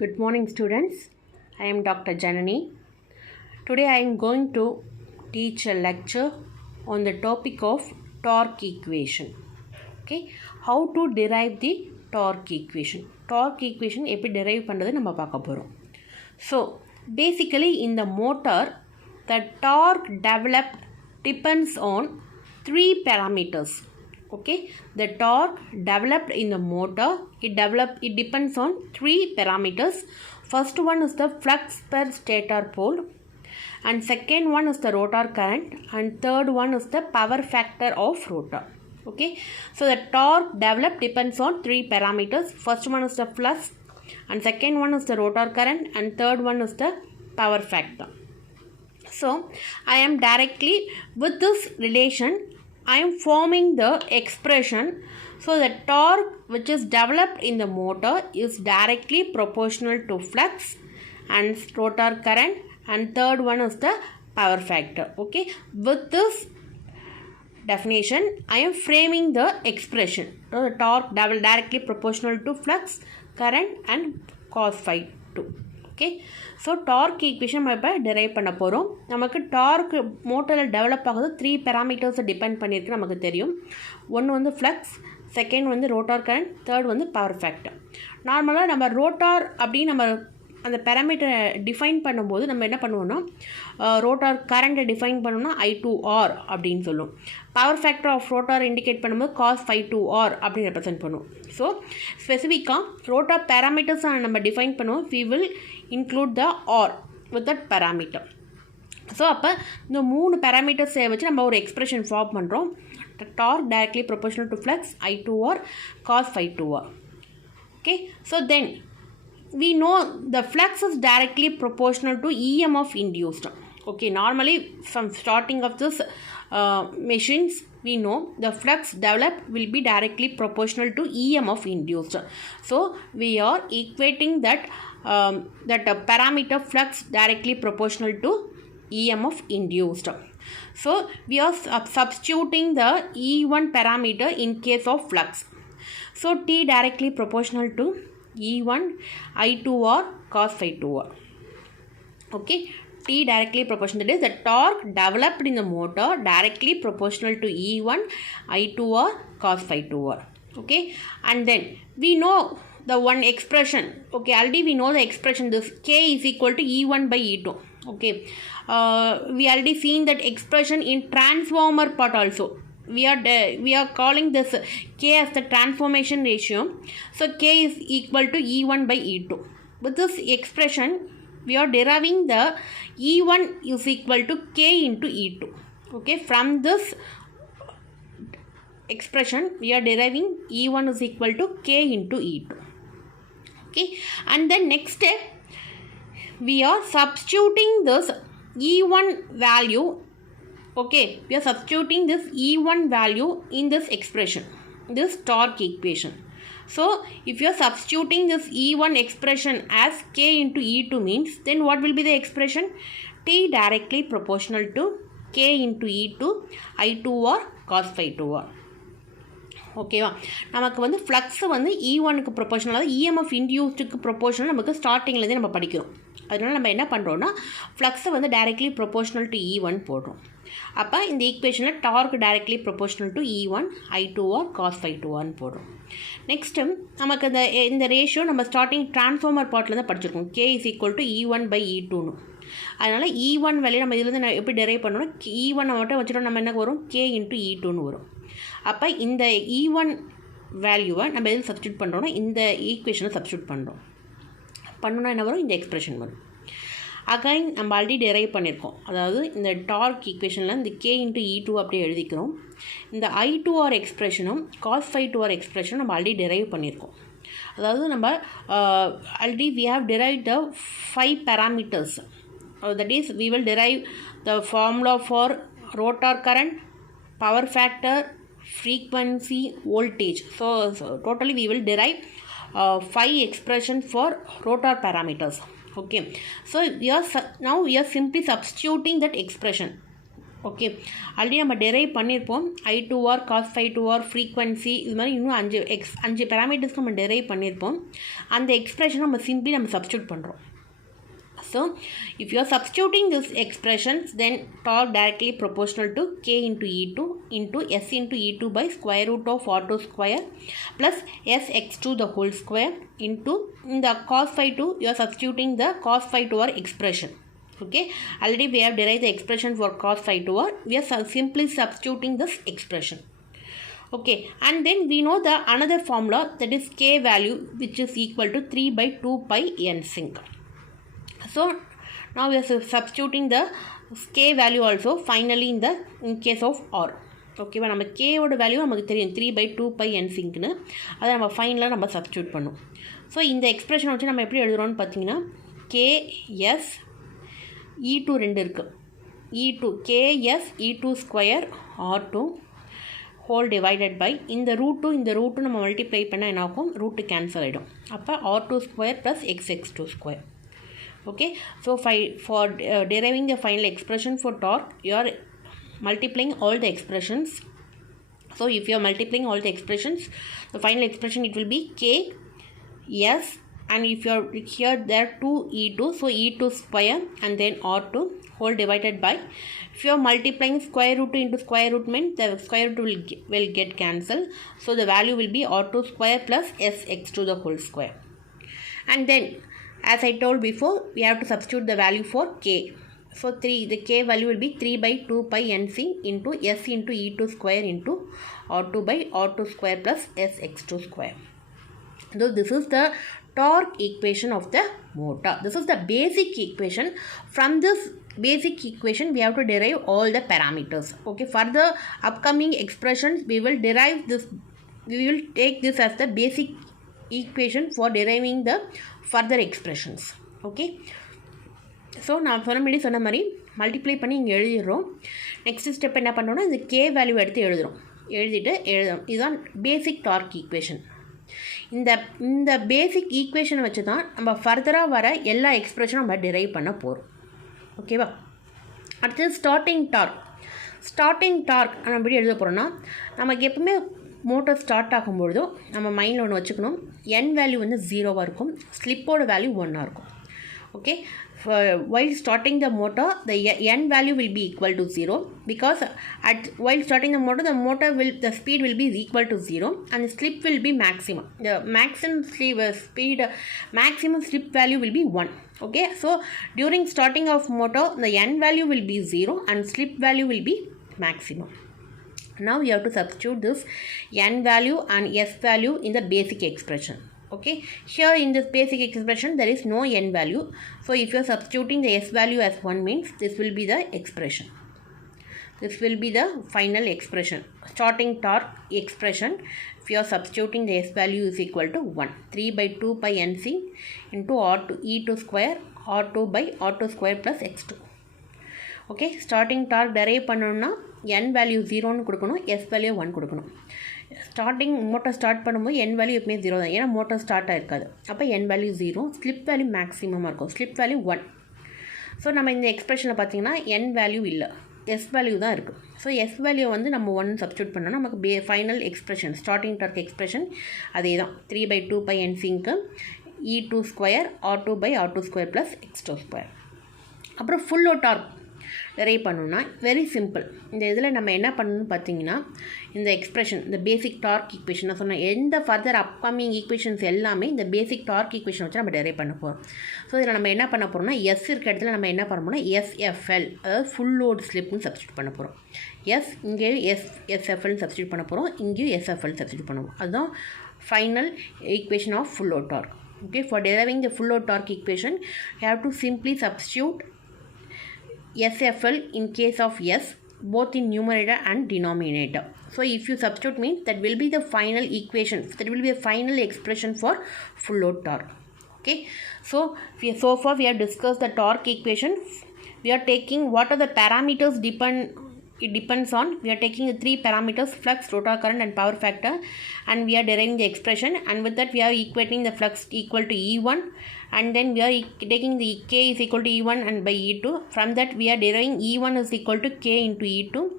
Good morning, students. I am Dr. Janani. Today I am going to teach a lecture on the topic of torque equation. Okay, how to derive the torque equation. Torque equation எப்படி derive பண்ணுறது நம்ம பார்க்க போகிறோம். So, basically in the motor, the torque developed depends on three parameters. Okay, the torque developed in the motor, it depends on three parameters. First one is the flux per stator pole, and second one is the rotor current, and third one is the power factor of rotor. Okay, so the torque developed depends on three parameters. First one is the flux, and second one is the rotor current, and third one is the power factor. So I am directly with this relation I am forming the expression. So the torque which is developed in the motor is directly proportional to flux and rotor current, and third one is the power factor. Okay, with this definition I am framing the expression. So the torque directly proportional to flux, current and cos phi 2. Okay, so torque equation நம்ம இப்போ டெரைவ் பண்ண போகிறோம். நமக்கு டார்க் மோட்டரில் டெவலப் ஆகுது த்ரீ பேராமீட்டர்ஸை டிபெண்ட் பண்ணியிருக்கு நமக்கு தெரியும். ஒன்று வந்து ஃப்ளக்ஸ், செகண்ட் வந்து ரோட்டார் கரண்ட், தேர்ட் வந்து பவர் ஃபேக்டர். நார்மலாக நம்ம ரோட்டார் அப்படின்னு நம்ம அந்த பேராமீட்டரை டிஃபைன் பண்ணும்போது நம்ம என்ன பண்ணுவோம்னா, ரோட்டார் கரண்ட்டை டிஃபைன் பண்ணோம்னா I2R அப்படின்னு சொல்லுவோம். Power factor of rotor indicate பண்ணும்போது காஸ் ஃபை 2R அப்படின்னு ரெப்ரசென்ட் பண்ணுவோம். ஸோ ஸ்பெசிஃபிக்காக ரோட்டார் பேராமீட்டர்ஸை நம்ம டிஃபைன் பண்ணுவோம். We will include the R with that parameter. So அப்போ இந்த மூணு பேராமீட்டர்ஸை வச்சு நம்ம ஒரு எக்ஸ்பிரஷன் ஃபார்ம் பண்ணுறோம். Torque directly proportional to flux I2R cos phi 2R. Okay, so then we know the flux is directly proportional to EMF induced. Okay, normally from starting of this machines we know the flux developed will be directly proportional to EMF induced. So we are equating that parameter flux directly proportional to EMF induced. So we are substituting the E1 parameter in case of flux. So T directly proportional to E1 I2R cos phi 2R. Okay, T directly proportional, that is the torque developed in the motor directly proportional to E1 I2R cos phi 2R. Okay, and then we know the one expression. Okay, already we know the expression, this K is equal to E1 by E2. Okay, we already seen that expression in transformer part also. We are calling this K as the transformation ratio. So K is equal to E1 by E2. With this expression we are deriving the E1 is equal to K into E2. Okay, from this expression we are deriving E1 is equal to K into E2. Okay, and then next step we are substituting this E1 value. Okay, we are substituting this E1 value in this expression, this torque equation. So if you are substituting this E1 expression as K into E2 means, then what will be the expression? T directly proportional to K into E2 I2R cos phi 2R. ஓகேவா, நமக்கு வந்து ஃப்ளக்ஸு வந்து E1க்கு ப்ரொபோஷனலாக EMF இன்டியூஸ்டுக்கு ப்ரொபோஷனல் நமக்கு ஸ்டார்டிங்லேருந்தே நம்ம படிக்கிறோம். அதனால் நம்ம என்ன பண்ணுறோன்னா ஃப்ளக்ஸை வந்து டைரெக்ட்லி ப்ரொபோஷனல் டு E1 போடுறோம். அப்போ இந்த ஈக்குவேஷனில் torque directly proportional to E1 I2R cos phi 2Rன்னு போடுறோம். நெக்ஸ்ட்டு நமக்கு இந்த ரேஷியோ நம்ம ஸ்டார்டிங் டிரான்ஸ்ஃபார்மர் பார்ட்டில் தான் படிச்சிருக்கோம். K is equal to E1 by E2ன்னு. அதனால் E1 வேலையை நம்ம இதுலேருந்து நான் எப்படி டெரைவ் பண்ணோன்னா, E1 மட்டும் வச்சுட்டோம் நம்ம என்ன வரும், K into E2ன்னு வரும். அப்போ இந்த E1 வேல்யூவை நம்ம எதுவும் சப்ஸ்டியூட் பண்ணுறோன்னா இந்த ஈக்குவேஷனை சப்ஸ்டியூட் பண்ணோன்னா என்ன வரும், இந்த எக்ஸ்பிரஷன் வரும். அகைன் நம்ம ஆல்ரெடி டெரைவ் பண்ணியிருக்கோம். அதாவது இந்த டார்க் ஈக்குவேஷனில் இந்த K into E2 அப்படியே எழுதிக்கிறோம். இந்த I2R எக்ஸ்பிரஷனும் cos phi 2R எக்ஸ்பிரஷனும் நம்ம ஆல்ரெடி டெரைவ் பண்ணியிருக்கோம். அதாவது நம்ம already we have derived the 5 parameters. That is we will derive the formula for rotor current, power factor, frequency, voltage. So totally we will derive 5 expressions for rotor parameters. Okay, so now we are simply substituting that expression. Okay, already நம்ம டெரைவ் பண்ணியிருப்போம். I2R, cos phi 2R, frequency, இது மாதிரி இன்னும் 5 பேராமீட்டர்ஸ்க்கு நம்ம டெரைவ் பண்ணியிருப்போம். அந்த எக்ஸ்பிரஷனை நம்ம சிம்பிளி நம்ம சப்ஸ்டியூட் பண்ணுறோம். So, if you are substituting these expressions, then torque directly proportional to K into E2 into S into E2 by square root of R2 square plus Sx2 the whole square into in the cos phi 2, you are substituting the cos phi 2R expression. Okay, already we have derived the expression for cos phi 2R. We are simply substituting this expression. Okay, and then we know the another formula, that is K value, which is equal to 3 by 2 pi n sync. So now we are substituting the K value also finally in case of R. ஓகேவா, நம்ம கேவோட வேல்யூ நமக்கு தெரியும் 3 by 2 pi n syncனு, அதை நம்ம ஃபைனலாக நம்ம சப்ஸ்டியூட் பண்ணும். ஸோ இந்த எக்ஸ்பிரஷன் வச்சு நம்ம எப்படி எழுதுகிறோம்னு பார்த்தீங்கன்னா, KS E2 2 இருக்குது, E2 KS E2 square R2 whole divided by இந்த ரூட்டு நம்ம மல்டிப்ளை பண்ணால் என்ன ஆகும், ரூட்டு கேன்சல் ஆகிடும். அப்போ R2 square plus Xx2 square. Okay, so for deriving the final expression for torque, you are multiplying all the expressions. So if you are multiplying all the expressions, the final expression it will be K S, and if you are here there 2 E2, so E2 square and then R2 whole divided by, if you are multiplying square root into square root means the square root will get cancelled, so the value will be R2 square plus Sx2 the whole square. And then as I told before, we have to substitute the value for K. So the K value will be 3 by 2 pi n c into S into E2 square into R2 by R2 square plus Sx2 square. So this is the torque equation of the motor. This is the basic equation. From this basic equation, we have to derive all the parameters. Okay, for the upcoming expressions, we will derive this. We will take this as the basic equation for deriving the further expressions. Okay, so நான் சொன்ன மாதிரி மல்டிப்ளை பண்ணி இங்கே எழுதிடுறோம். Next step என்ன பண்ணுறோன்னா, இந்த K value எடுத்து எழுதுகிறோம். இதுதான் பேசிக் டார்க் ஈக்குவேஷன். இந்த பேசிக் ஈக்குவேஷனை வச்சு தான் நம்ம ஃபர்தராக வர எல்லா எக்ஸ்பிரஷனும் நம்ம டிரைவ் பண்ண போகிறோம். ஓகேவா, அடுத்தது ஸ்டார்டிங் டார்க் நம்ம எப்படி எழுத போகிறோன்னா, நமக்கு எப்பவுமே மோட்டர் ஸ்டார்ட் ஆகும்பொழுதும் நம்ம மைண்டில் ஒன்று வச்சுக்கணும், n வேல்யூ வந்து 0வாக இருக்கும், ஸ்லிப்போட வேல்யூ 1ஆக இருக்கும். Okay, while starting the motor, the n value will be equal to 0, because while starting the motor the speed will be equal to 0 and the slip will be maximum. The maximum slip value will be 1. Okay, so during starting of motor, the n value will be 0 and slip value will be maximum. Now we have to substitute this n value and s value in the basic expression. Okay, here in this basic expression there is no n value, so if you are substituting the s value as 1 means this will be the expression. This will be the final expression, starting torque expression. If you are substituting the s value is equal to 1, 3 by 2 pi n c into R2 E2 square R2 by R2 square plus x2. Okay, starting dark derive பண்ணணும்னா n value 0ன்னு கொடுக்கணும், s value 1 கொடுக்கணும். Starting motor start பண்ணும்போது n value எப்பவுமே 0 தான், ஏன்னா motor start ஆகிருக்காது. அப்போ n வேல்யூ 0, ஸ்லிப் வேல்யூ மேக்ஸிமமாக இருக்கும், ஸ்லிப் வேல்யூ 1. ஸோ நம்ம இந்த எக்ஸ்பிரஷனில் பார்த்தீங்கன்னா n வேல்யூ இல்லை, s வேல்யூ தான் இருக்குது. ஸோ s வேல்யூ வந்து நம்ம 1 சப்ஸ்டியூட் பண்ணோன்னா நமக்கு final expression starting dark expression அதே தான், 3 by 2 pi n சிங்க்கு E2 square R2 by R2 square plus x2 square. அப்புறம் ஃபுல் லோட் டார்க் டெரைவ் பண்ணணும்னா வெரி சிம்பிள். இந்த இதில் நம்ம என்ன பண்ணணும்னு பார்த்தீங்கன்னா, இந்த எக்ஸ்பிரஷன் இந்த பேசிக் டார்க் ஈக்குவேஷன் நான் சொன்னேன், எந்த ஃபர்தர் அப்கமிங் ஈக்குவேஷன்ஸ் எல்லாமே இந்த பேசிக் டார்க் ஈக்குவேஷன் வச்சு நம்ம டெரைவ் பண்ண போகிறோம். ஸோ இதில் நம்ம என்ன பண்ண போகிறோம்னா, எஸ் இருக்க இடத்துல நம்ம என்ன பண்ண போகிறோம்னா SFL, அதாவது ஃபுல் லோட் ஸ்லிப்னு சப்ஸ்டியூட் பண்ண போகிறோம். இங்கே SFL சப்ஸ்டியூட் பண்ண போகிறோம், இங்கேயும் SFL சப்ஸ்டியூட் பண்ணுவோம். அதுதான் final equation of full load torque. Okay, for deriving the full load torque equation, you have to simply substitute SFL in case of S both in numerator and denominator. So if you substitute means that will be the final equation, that will be a final expression for full load torque. Okay, so far we have discussed the torque equation. We are taking what are the parameters depend it depends on, we are taking the three parameters, flux, rotor current and power factor, and we are deriving the expression, and with that we are equating the flux equal to E1, and then we are taking the K is equal to E1 and by E2. From that we are deriving E1 is equal to K into E2,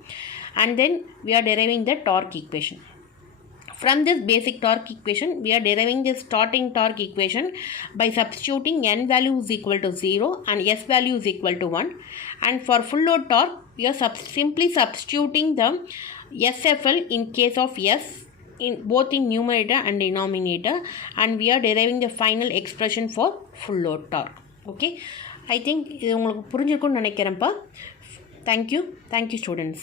and then we are deriving the torque equation. From this basic torque equation, we are deriving the starting torque equation by substituting N value is equal to 0 and S value is equal to 1. And for full load torque, we are simply substituting the SFL in case of S in both in numerator and denominator, and we are deriving the final expression for full load torque. Okay, I think இது உங்களுக்கு புரிஞ்சிருக்கும்னு நினைக்கிறேன்ப்பா. Thank you students.